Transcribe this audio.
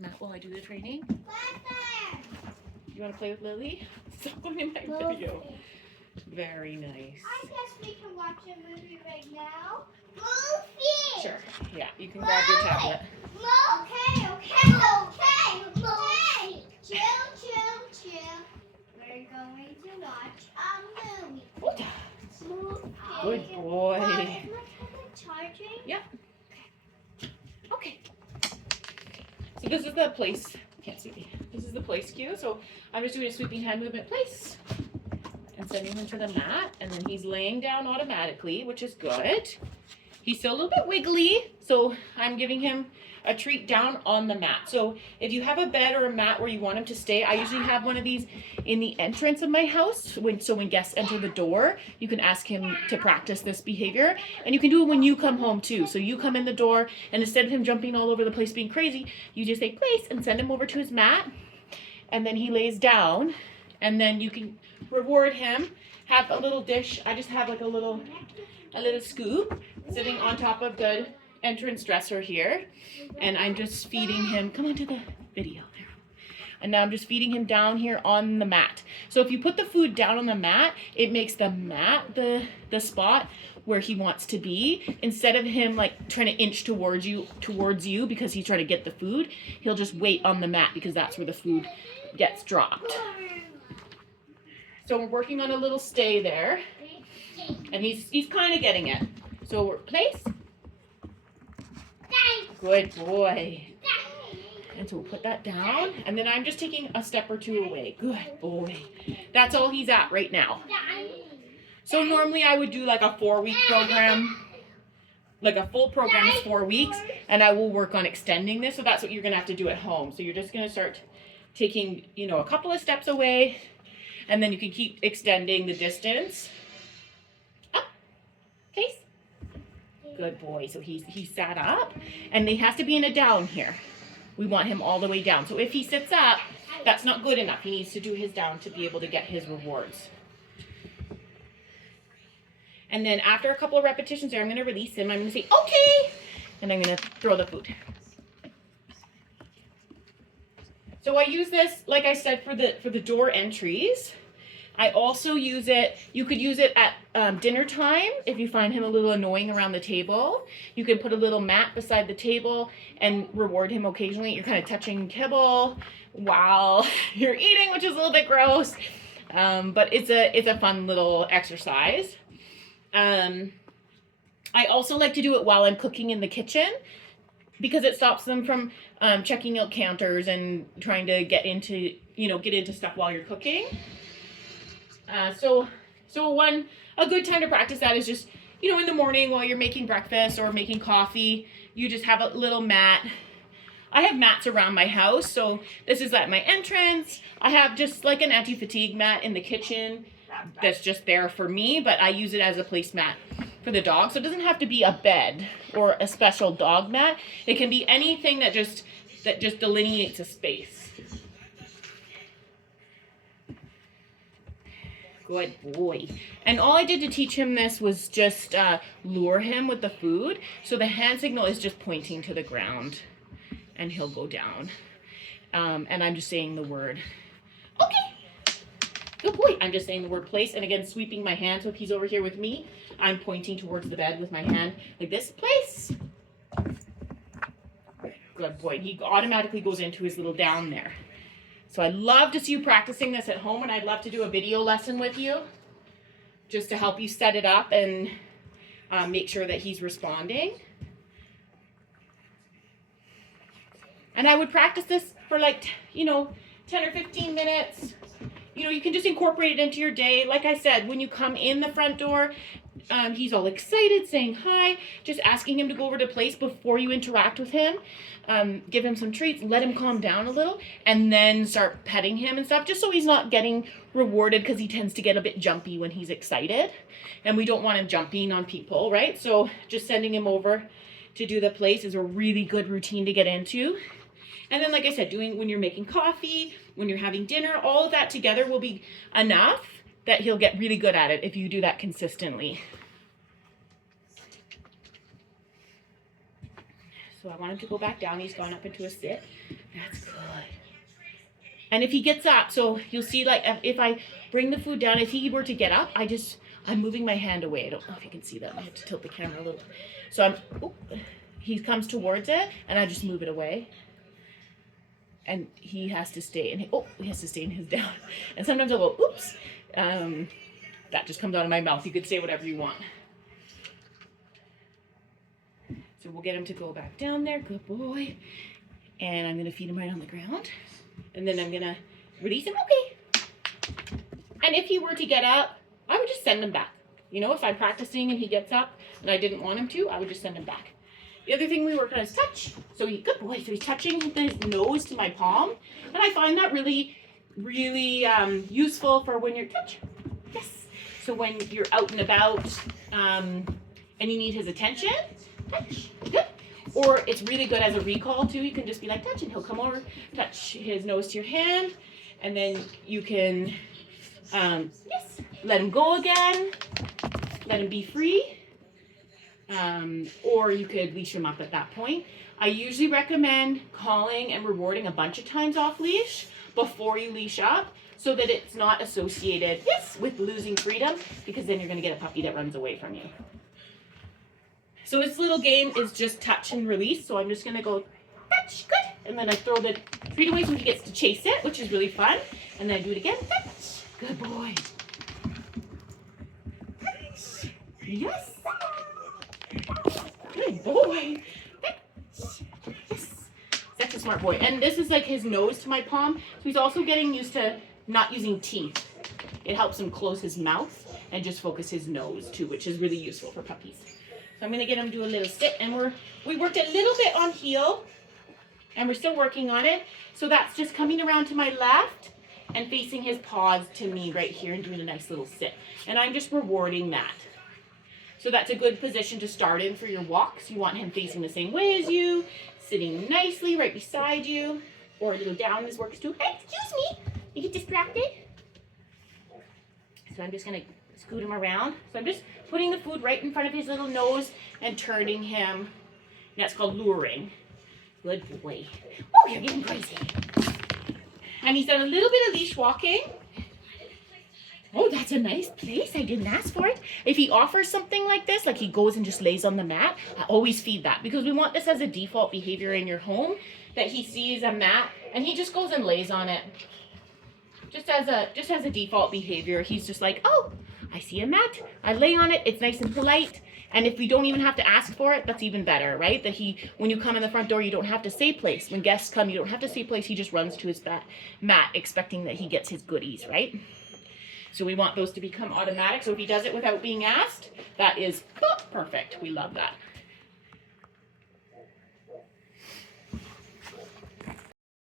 Matt, while I do the training? You want to play with Lily? Stop going in my video. Very nice. I guess we can watch a movie right now. Movie! Sure. Yeah, you can grab your tablet. Okay. Chill. We're going to watch a movie. Good boy. Is my tablet charging? Yeah. Okay. So this is the place. Can't see me. This is the place cue. So I'm just doing a sweeping hand movement place and sending him to the mat, and then he's laying down automatically, which is good. He's still a little bit wiggly, so I'm giving him a treat down on the mat. So if you have a bed or a mat where you want him to stay, I usually have one of these in the entrance of my house. So when guests enter the door, you can ask him to practice this behavior, and you can do it when you come home too. So you come in the door, and instead of him jumping all over the place being crazy, you just say place and send him over to his mat, and then he lays down, and then you can reward him. Have a little dish. I just have like a little scoop sitting on top of the entrance dresser here, and I'm just feeding him. Come on to the video there. And now I'm just feeding him down here on the mat. So if you put the food down on the mat, it makes the mat the spot where he wants to be. Instead of him like trying to inch towards you because he's trying to get the food, he'll just wait on the mat because that's where the food gets dropped. So we're working on a little stay there, and he's kind of getting it. So we're place. Good boy. And so we'll put that down, and then I'm just taking a step or two away. Good boy. That's all he's at right now. So normally I would do like a 4-week program. Like a full program is 4 weeks, and I will work on extending this. So that's what you're gonna have to do at home. So you're just gonna start taking, a couple of steps away, and then you can keep extending the distance. Up. Face. Good boy. So he's sat up, and he has to be in a down here. We want him all the way down. So if he sits up, that's not good enough. He needs to do his down to be able to get his rewards. And then after a couple of repetitions there, I'm going to release him. I'm going to say, okay, and I'm going to throw the food. So I use this, like I said, for the door entries. I also use it, you could use it at dinner time if you find him a little annoying around the table. You can put a little mat beside the table and reward him occasionally. You're kind of touching kibble while you're eating, which is a little bit gross, but it's a fun little exercise. I also like to do it while I'm cooking in the kitchen, because it stops them from checking out counters and trying to get into stuff while you're cooking. So a good time to practice that is just, in the morning while you're making breakfast or making coffee, you just have a little mat. I have mats around my house. So this is at my entrance. I have just like an anti-fatigue mat in the kitchen that's just there for me, but I use it as a placemat for the dog. So it doesn't have to be a bed or a special dog mat. It can be anything that just delineates a space. Good boy. And all I did to teach him this was just lure him with the food. So the hand signal is just pointing to the ground, and he'll go down. And I'm just saying the word, okay. Good boy. I'm just saying the word place, and again, sweeping my hand. So if he's over here with me, I'm pointing towards the bed with my hand like this, place. Good boy. He automatically goes into his little down there. So I'd love to see you practicing this at home, and I'd love to do a video lesson with you just to help you set it up and make sure that he's responding. And I would practice this for 10 or 15 minutes. You can just incorporate it into your day. Like I said, when you come in the front door, he's all excited, saying hi, just asking him to go over to place before you interact with him. Give him some treats, let him calm down a little, and then start petting him and stuff, just so he's not getting rewarded, because he tends to get a bit jumpy when he's excited, and we don't want him jumping on people, right? So just sending him over to do the place is a really good routine to get into. And then, like I said, doing when you're making coffee, when you're having dinner, all of that together will be enough that he'll get really good at it if you do that consistently. So I want him to go back down. He's gone up into a sit. That's good. And if he gets up, so you'll see like if I bring the food down, if he were to get up, I'm moving my hand away. I don't know if you can see that. I have to tilt the camera a little. So he comes towards it and I just move it away. And he has to stay and he has to stay in his down. And sometimes I'll go, oops. That just comes out of my mouth. You could say whatever you want. So we'll get him to go back down there. Good boy. And I'm going to feed him right on the ground. And then I'm going to release him. Okay. And if he were to get up, I would just send him back. You know, if I'm practicing and he gets up and I didn't want him to, I would just send him back. The other thing we work on is touch. So good boy. So he's touching his nose to my palm. And I find that really, really useful for when you're touch. Yes. So when you're out and about and you need his attention, touch. Good. Or it's really good as a recall too. You can just be like touch and he'll come over, touch his nose to your hand. And then you can, yes, let him go again. Let him be free. Or you could leash him up at that point. I usually recommend calling and rewarding a bunch of times off leash before you leash up so that it's not associated, yes, with losing freedom, because then you're going to get a puppy that runs away from you. So this little game is just touch and release. So I'm just going to go touch, good. And then I throw the treat away so he gets to chase it, which is really fun. And then I do it again, touch. Good boy. Touch. Yes. Good boy. Yes. Such a smart boy. And this is like his nose to my palm. So he's also getting used to not using teeth. It helps him close his mouth and just focus his nose too, which is really useful for puppies. So I'm going to get him to do a little sit. And we worked a little bit on heel. And we're still working on it. So that's just coming around to my left and facing his paws to me right here and doing a nice little sit. And I'm just rewarding that. So that's a good position to start in for your walks. You want him facing the same way as you, sitting nicely right beside you, or a little down. This works too. Hey, excuse me. You get distracted? So I'm just going to scoot him around. So I'm just putting the food right in front of his little nose and turning him. And that's called luring. Good boy. Oh, you're getting crazy. And he's done a little bit of leash walking. Oh, that's a nice place. I didn't ask for it. If he offers something like this, like he goes and just lays on the mat, I always feed that because we want this as a default behavior in your home, that he sees a mat and he just goes and lays on it. Just as a default behavior, he's just like, oh, I see a mat. I lay on it. It's nice and polite. And if we don't even have to ask for it, that's even better, right? That when you come in the front door, you don't have to say place. When guests come, you don't have to say place. He just runs to his mat expecting that he gets his goodies, right? So we want those to become automatic. So if he does it without being asked, that is perfect. We love that.